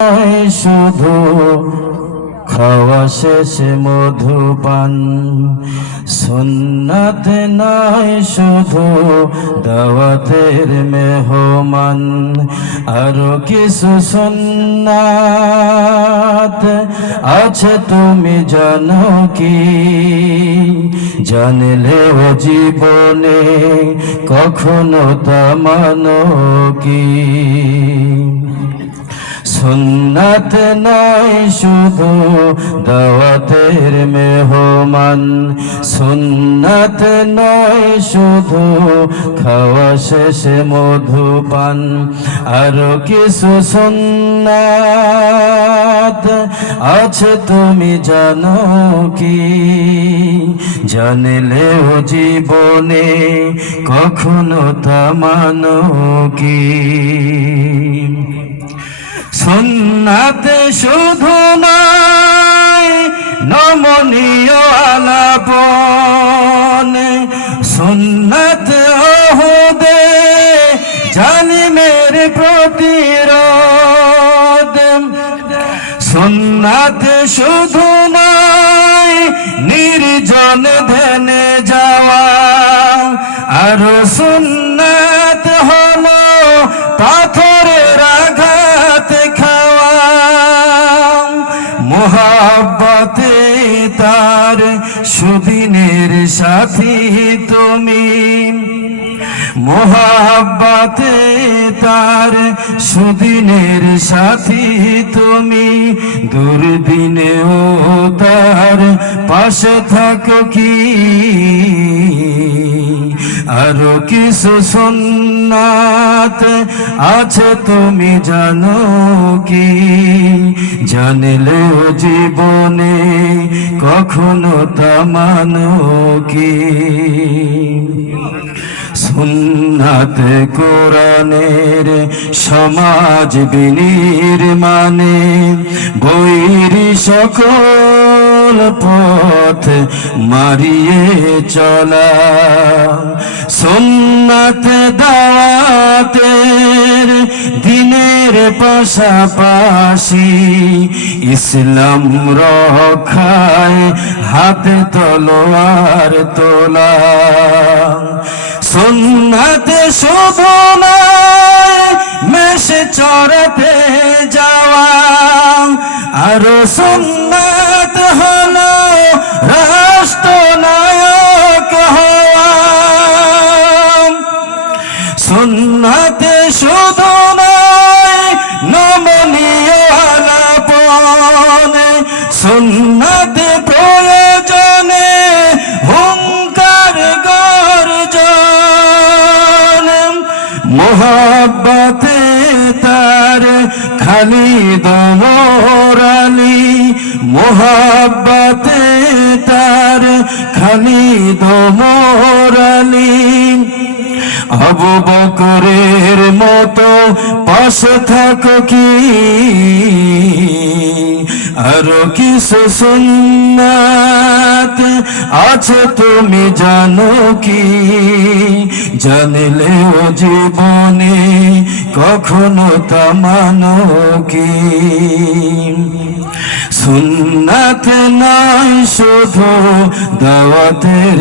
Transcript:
শুধু খাওয়া শেষে মধুপান, সুন্নাত নয় শুধু দাওয়াতের মেহমান। আরো কিছু সুন্নাত আছে তুমি জানো কি? জানলেও জীবনে কখনো তা মানো কি? সুন্নাত নয় শুধু দাওয়াতের মেহমান, সুন্নাত নয় শুধু খাওয়া শেষে মধুপান। আরো কিছু সুন্নাত আছে তুমি জানো কি? জানলেও জীবনে কখনো তা মানো কি? সুন্নাত শুধু নয় নমনীয় আলাপন, সুন্নাত ওহুদে জালিমের প্রতিরোধ। সুন্নাত শুধু নয় নির্জন ধ্যানে যাওয়া, আর সুন্নাত হলো পাথরের আঘাত খাওয়া। মোহাব্বতে তার সুদিনের সাথী তুমি, মোহাব্বতে তার সুদিনের সাথী তুমি। দুর্দিনেও তার পাশে থাকো কি? আরো কিছু সুন্নাত আছে তুমি জানো কি? জানলেও জীবনে কখনো তা মানো কি? সুন্নাত কোরআনের সমাজ বিনির্মাণে, বৈরী সকল পথ মারিয়ে চলা। সুন্নাত দাওয়াতের দিনের পাশাপাশি, ইসলাম রক্ষায় হাতে তলোয়ার তোলা। সুন্নাত শুধু নয় মেষে চড়াতে যাওয়া, আর সুন্নাত হলো রাষ্ট্রনায়ক হওয়া। সুন্নাত শুধু নয় নমনীয় আলাপন, সুন্নাত প্রয়োজনে হুঙ্কার গর্জন। মোহাব্বতে তার খালিদ ওমর আলী, মোহাব্বতে তার খালিদ ওমর আলী। আবু বকরের মতো পাশে থাকো কি? আরো কিছু সুন্নাত আছে তুমি জানো কি? জানলেও জীবনে কখনো তা মানো কি? সুন্নাত নয় শুধু দাওয়াতের